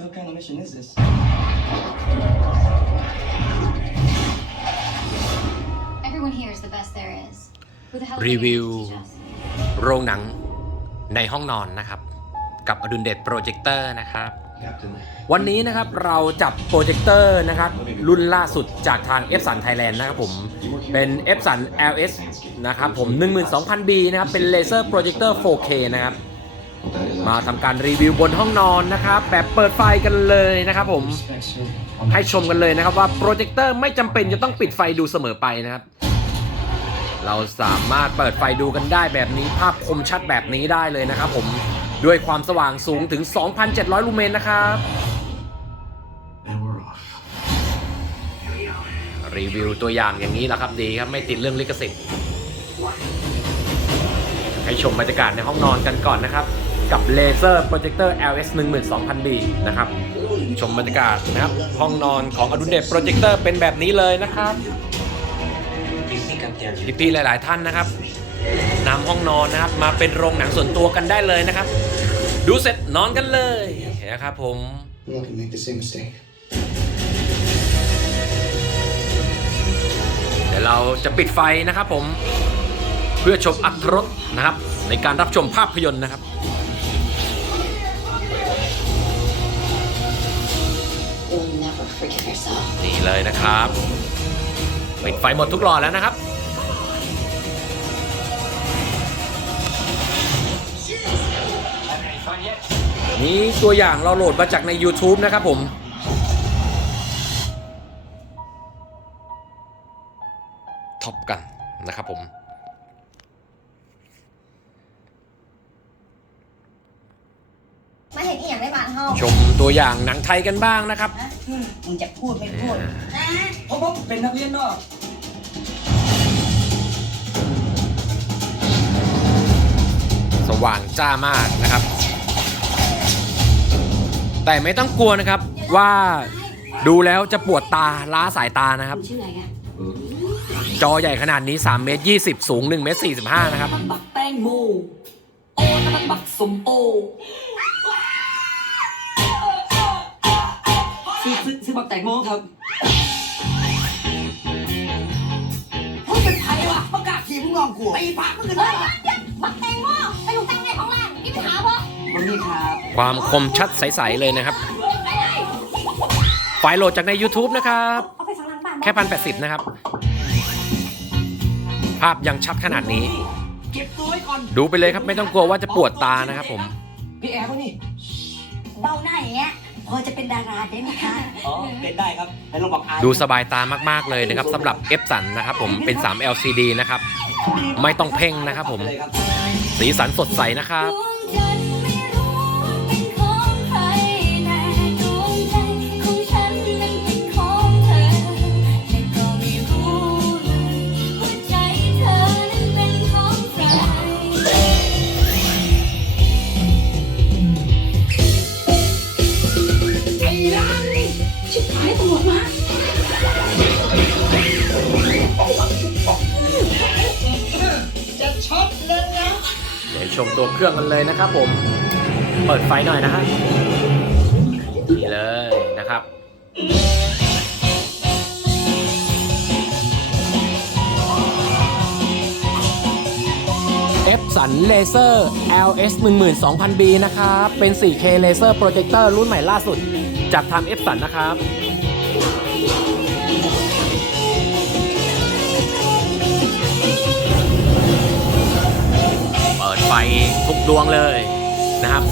What kind of mission is this? Everyone here is the best there is. Who the hell are you Review. to teach us? โรงหนังในห้องนอนนะครับ กับอดุลเดชโปรเจคเตอร์นะครับ Captain. วันนี้นะครับเราจับโปรเจคเตอร์นะครับ รุ่นล่าสุดจากทาง f อ n Thailand นะครับผม เป็น f อ n LS นะครับผม 12,000B นะครับ เป็นเลเซอร์โปรเจคเตอร์ 4K นะครับ มาทำการรีวิวบนห้องนอนนะครับแบบเปิดไฟกันเลยนะครับผมให้ชมกันเลยนะครับว่าโปรเจคเตอร์ไม่จำเป็นจะต้องปิดไฟดูเสมอไปนะครับ เราสามารถเปิดไฟดูกันได้แบบนี้ภาพคมชัดแบบนี้ได้เลยนะครับผมด้วยความสว่างสูงถึง 2,700 ลูเมนนะครับรีวิวตัวอย่างอย่างนี้แหละครับดีครับไม่ติดเรื่องลิขสิทธิ์ให้ชมบรรยากาศในห้องนอนกันก่อนนะครับ กับเลเซอร์โปรเจคเตอร์ LS 12000B นะครับ ชมบรรยากาศนะครับ ห้องนอนของอดุลเดชโปรเจคเตอร์เป็นแบบนี้เลยนะครับ พี่ๆหลาย ๆ ท่านนะครับนำห้องนอนนะครับ มาเป็นโรงหนังส่วนตัวกันได้เลยนะครับ ดูเสร็จนอนกันเลยนะครับผม I'm not gonna make the same mistake. เดี๋ยวเราจะปิดไฟนะครับผม เพื่อชมอัตรสนะครับ ในการรับชมภาพยนตร์นะครับ นี่เลยนะครับปิดไฟหมดทุกหลอดแล้วนะครับ นี่ตัวอย่างเราโหลดมาจากใน YouTube นะครับผมท็อปกันนะครับผม มาเห็นอีหยังได้บ้าน เฮาชมตัวอย่างหนังไทยกันบ้างนะครับ นะอืมมึงจะพูดไม่พูดนะเพราะผมเป็นนักเรียนนอกสว่างจ้ามากนะครับ แต่ไม่ต้องกลัวนะครับว่าดูแล้วจะปวดตาล้าสายตานะครับ ชื่ออะไรกันจอใหญ่ขนาดนี้3เมตร20 สูง1เมตร45นะครับมันบักแตงโมโอนั่นมันบักสมโอ ซื้อซื้อซื้อบักแตงโมครับมึงเป็นไผวะประกาศขี่มึงลองกูตีปากมึงกันได้ปะบักแตงโมไปอยู่ตังไงของร้านนี่ไปหาบ่มันนี่ครับความคมชัดใส ๆ เลยนะครับไฟล์โหลดจากใน YouTube นะครับ เอาไปฟังหลังบ้านแค่พันแปดสิบนะครับ ภาพยังชัดขนาดนี้ เก็บตัวไว้ก่อนดูไปเลยครับ ไม่ต้องกลัวว่าจะปวดตานะครับผม พี่แอร์เขานี่ เบาหน้าอย่างเงี้ย พอจะเป็นดาราได้ไหมคะ อ๋อเป็นได้ครับให้ลองบอกอายดูสบายตามากๆเลยนะครับสำหรับ f สันนะครับผมเป็น 3 LCD นะครับ ไม่ต้องเพ่งนะครับผมเลยครับสีสันสดใสนะครับ ดวงจันทร์ไม่รู้ เดี๋ยวชมตัวเครื่องกันเลยนะครับผม เปิดไฟหน่อยนะฮะนี่เลยนะครับ F สันเลเซอร์ LS 12000B นะครับ เป็น 4K เลเซอร์โปรเจคเตอร์รุ่นใหม่ล่าสุด จากทาง F สันนะครับ ทุกดวงเลยนะครับ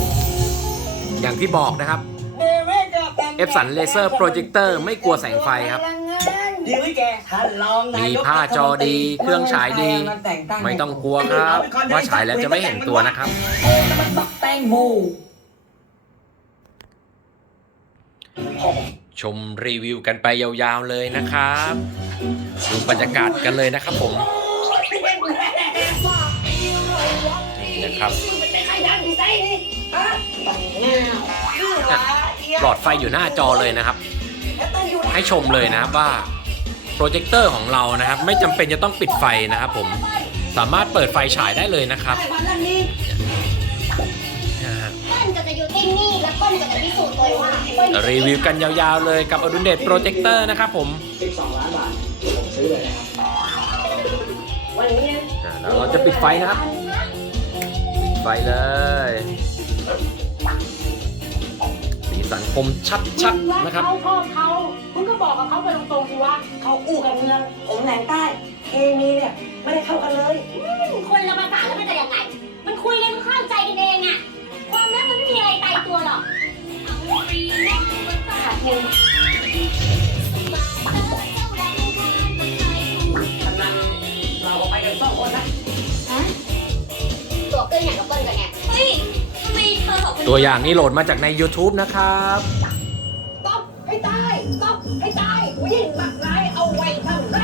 อย่างที่บอกนะครับ F สันเลเซอร์โปรเจคเตอร์ไม่กลัวแสงไฟครับ ดีไว้แกท่านรองนยกมีผ้าจอดี เครื่องฉายดี ไม่ต้องกลัวครับ ว่าฉายแล้วจะไม่เห็นตัวนะครับ โอนั่นมันบักแตงโมชมรีวิวกันไปยาวๆเลยนะครับ ดูบรรยากาศกันเลยนะครับผม นี่นะครับหลอดไฟอยู่หน้าจอเลยนะครับ ให้ชมเลยนะครับว่าโปรเจคเตอร์ของเรานะครับ ไม่จำเป็นจะต้องปิดไฟนะครับ ผมสามารถเปิดไฟฉายได้เลยนะครับไอ้บ้านหลังนี้นะฮะบ้านจะใจจะอยู่ที่นี่แล้วเปิ้ลก็จะพิสูจน์ตัวเองว่าเปิ้ลรีวิวกันยาวๆเลยกับอดุลเดชโปรเจคเตอร์นะครับผม12ล้านบาทผมซื้อเลยนะครับอ่าแล้วเราจะปิดไฟนะครับปิด ไฟเลย สีสันคมชัดๆนะครับ เขาพ่อเขาคุณก็บอกกับเขาไปตรงๆสิว่าเขาอู้กับเมืองผมแหลงใต้ เคมีเนี่ย ไม่ได้เข้ากันเลย คนละภาษาแล้วมันจะยังไง ตัวอย่างนี้โหลดมาจากใน YouTube นะครับตบให้ตายตบให้ตายวิ่งบักร้ายเอาไว้ทำไร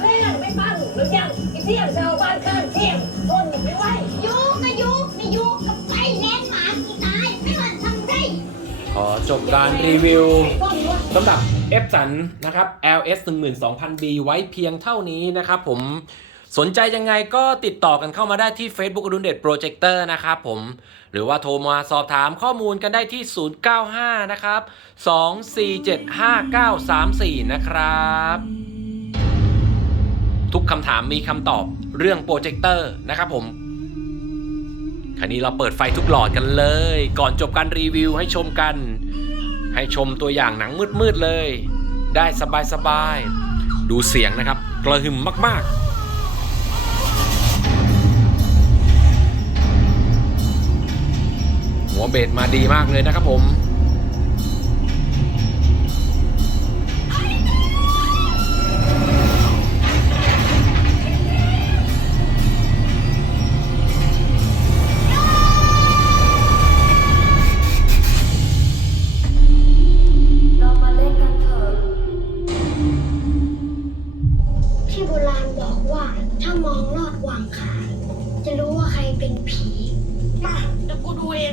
เล่นไม่ฟังหรือยังไอ้เที่ยงชาวบ้านข้างเที่ยงทนไม่ไหวยุกก็ยุกไม่ยุกก็ไปแล่นหมากี่ตายไม่หวั่นทำไรขอจบการรีวิวสำหรับ F สันนะครับ LS 12000B ไว้เพียงเท่านี้นะครับผม สนใจยังไงก็ติดต่อกันเข้ามาได้ที่ Facebook อดุลเดชโปรเจคเตอร์นะครับผม หรือว่าโทรมาสอบถามข้อมูลกันได้ที่ 095 นะครับ 2475934 นะครับ ทุกคำถามมีคำตอบเรื่องโปรเจคเตอร์นะครับผมคราวนี้เราเปิดไฟทุกหลอดกันเลย ก่อนจบการรีวิวให้ชมกัน ให้ชมตัวอย่างหนังมืดๆเลย ได้สบายๆ ดูเสียงนะครับ กระหึ่มมากๆ หัวเบสมาดีมากเลยนะครับผมเรามาเล่นกันเถอะที่โบราณบอกว่าถ้ามองลอดวางขา จะรู้ว่าใครเป็นผี มาเดี๋ยวกูดูเอง